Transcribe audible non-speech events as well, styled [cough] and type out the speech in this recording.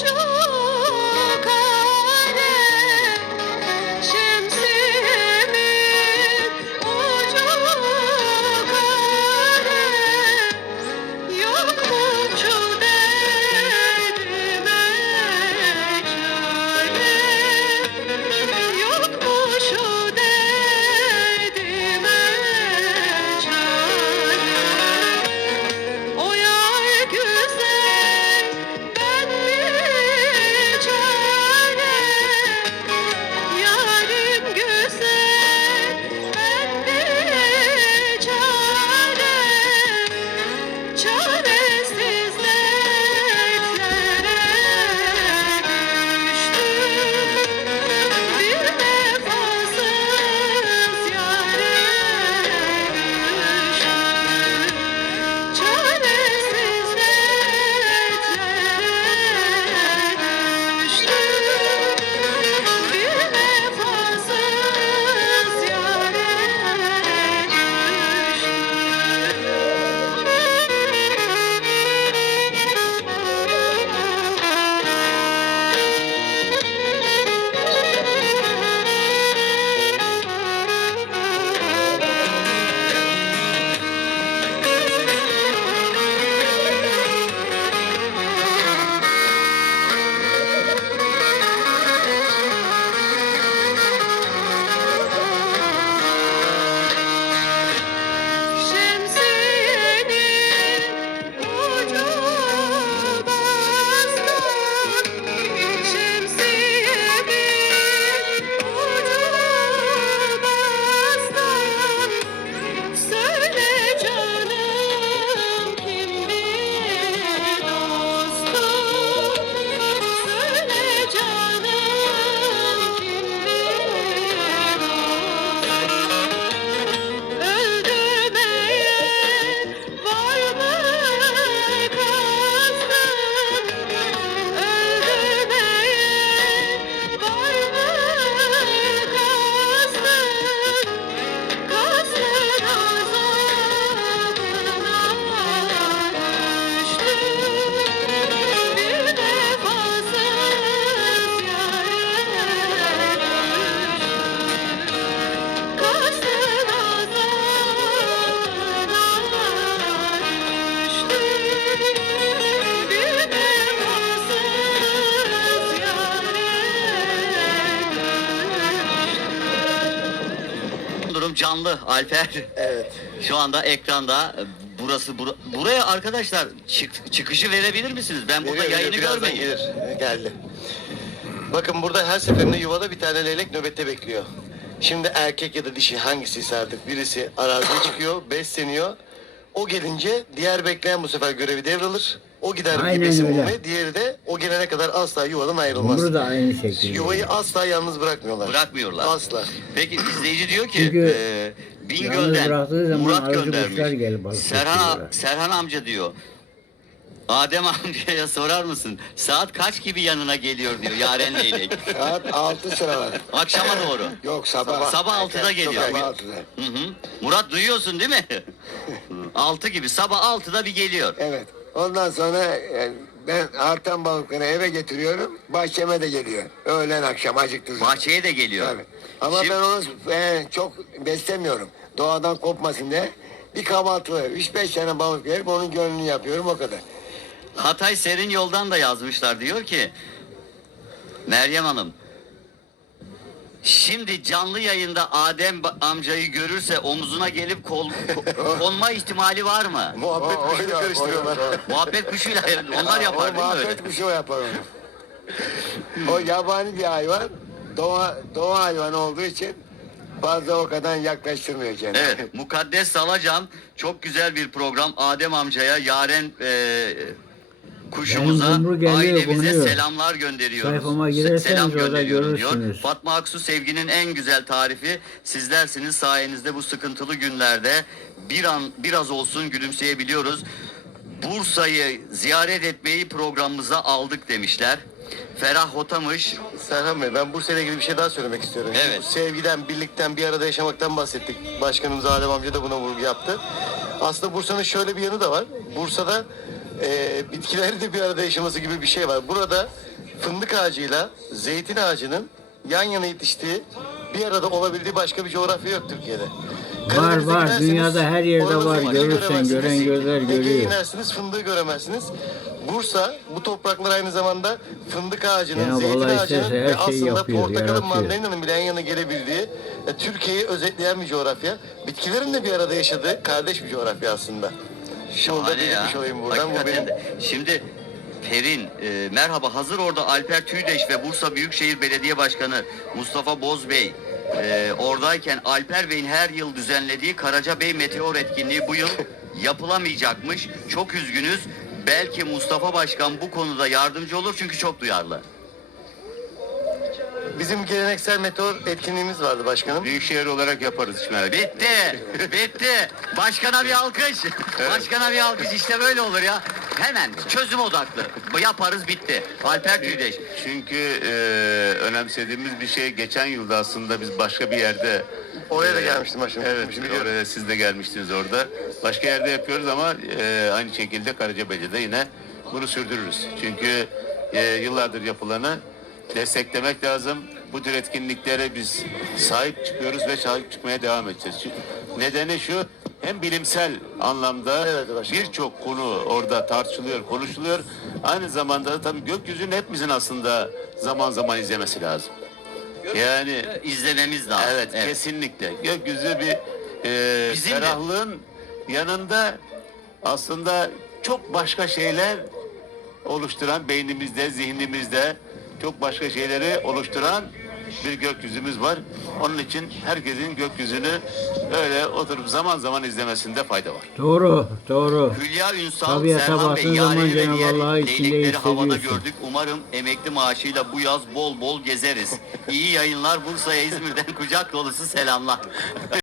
you. Canlı Alper. Evet. Şu anda ekranda burası bura- buraya arkadaşlar çık- çıkışı verebilir misiniz? Ben burada Veriyor, yayını veriyor. Birazdan görmedim. gelir. Geldi. Bakın burada her seferinde yuvada bir tane leylek nöbette bekliyor. Şimdi erkek ya da dişi hangisiyse artık birisi araziye çıkıyor, besleniyor. O gelince diğer bekleyen bu sefer görevi devralır. O gider Aynen besin öyle. bulmaya. Diğeri de o gelene kadar asla yuvadan ayrılmaz. Burada aynı şekilde. Yuvayı asla yalnız bırakmıyorlar. Bırakmıyorlar. Asla. Peki izleyici diyor ki Çünkü e, Bingöl'den Murat göndermiş. Serhan. Serhan amca diyor. Adem [laughs] amcaya sorar mısın? Saat kaç gibi yanına geliyor diyor Yaren Leylek. [laughs] Saat 6 sıralar. Akşama doğru. Yok sabah. Sabah 6'da geliyor. Sabah 6'da. Hı hı. Murat duyuyorsun değil mi? [laughs] 6 gibi sabah 6'da bir geliyor. Evet. Ondan sonra e, ben artan balıkları eve getiriyorum. Bahçeme de geliyor. Öğlen akşam zaman. Bahçeye de geliyor. Tabii. Ama Şimdi- ben onu e, çok beslemiyorum. Doğadan kopmasın diye. Bir kahvaltı 3-5 tane balık verip onun gönlünü yapıyorum o kadar. Hatay Serin Yol'dan da yazmışlar. Diyor ki Meryem Hanım Şimdi canlı yayında Adem ba- amcayı görürse omuzuna gelip kol, ko- [laughs] konma ihtimali var mı? Muhabbet O- kuşunu yok, o karıştırıyorlar. Muhabbet kuşuyla onlar yapar o değil mi öyle? muhabbet kuşu o yapar onu. o yabani bir hayvan. Doğa, doğa hayvanı olduğu için fazla o kadar yaklaştırmıyor kendini. Evet, Mukaddes Salacan çok güzel bir program. Adem amcaya, Yaren e, kuşumuza, geliyor, ailemize konuyor. selamlar gönderiyoruz. Sayfama Se- girerseniz Selam orada gönderiyorum diyor. görürsünüz. Fatma Aksu sevginin en güzel tarifi sizlersiniz. Sayenizde bu sıkıntılı günlerde bir an biraz olsun gülümseyebiliyoruz. Bursa'yı ziyaret etmeyi programımıza aldık demişler. Ferah Hotamış Serhan Bey ben Bursa ile ilgili bir şey daha söylemek istiyorum. Evet. sevgiden, birlikten, bir arada yaşamaktan bahsettik. Başkanımız Adem amca da buna vurgu yaptı. Aslında Bursa'nın şöyle bir yanı da var. Bursa'da e, bitkilerin de bir arada yaşaması gibi bir şey var. Burada fındık ağacıyla zeytin ağacının yan yana yetiştiği bir arada olabildiği başka bir coğrafya yok Türkiye'de. Var. giderseniz Dünyada her yerde var. Görürsen gören gözler Ege'ye görüyor. inersiniz fındığı göremezsiniz. Bursa bu topraklar aynı zamanda fındık ağacının, Cenab-ı zeytin ağacının her ve aslında yapıyor, portakalın mandalinanın bile yan yana gelebildiği Türkiye'yi özetleyen bir coğrafya. Bitkilerin de bir arada yaşadığı kardeş bir coğrafya aslında. Şunu da Şahane ya. olayım buradan. Bu Hakikaten benim de. Şimdi Perin, e, merhaba. Hazır orada Alper Tüydeş ve Bursa Büyükşehir Belediye Başkanı Mustafa Bozbey e, oradayken Alper Bey'in her yıl düzenlediği Karacabey Meteor Etkinliği bu yıl [laughs] yapılamayacakmış. Çok üzgünüz. Belki Mustafa Başkan bu konuda yardımcı olur çünkü çok duyarlı. Bizim geleneksel meteor etkinliğimiz vardı başkanım. Büyükşehir olarak yaparız etme. Bitti. Bitti. Başkana bir alkış. Başkana bir alkış. İşte böyle olur ya. Hemen çözüm odaklı. Yaparız bitti. Alper Tüydeş. Çünkü e, önemsediğimiz bir şey geçen yılda aslında biz başka bir yerde Oraya da e, gelmiştim başkanım. Evet, Şimdi biliyorum. oraya siz de gelmiştiniz orada. Başka yerde yapıyoruz ama e, aynı şekilde Karacabeyli'de yine bunu sürdürürüz. Çünkü e, yıllardır yapılanı desteklemek lazım. Bu tür etkinliklere biz sahip çıkıyoruz ve sahip çıkmaya devam edeceğiz. Çünkü nedeni şu hem bilimsel anlamda Evet, birçok konu orada tartışılıyor, konuşuluyor. Aynı zamanda da tabii gökyüzünü hepimizin aslında zaman zaman izlemesi lazım. Yani İzlememiz lazım. Evet, kesinlikle. Gökyüzü bir e, Bizim de. ferahlığın yanında aslında çok başka şeyler oluşturan beynimizde, zihnimizde çok başka şeyleri oluşturan bir gökyüzümüz var. Onun için herkesin gökyüzünü öyle oturup zaman zaman izlemesinde fayda var. Doğru, doğru. Hülya Ünsal, Tabiata Serhan Bey, Yaren'i ve diğer leylekleri havada gördük. Umarım emekli maaşıyla bu yaz bol bol gezeriz. İyi yayınlar Bursa'ya İzmir'den kucak dolusu selamlar.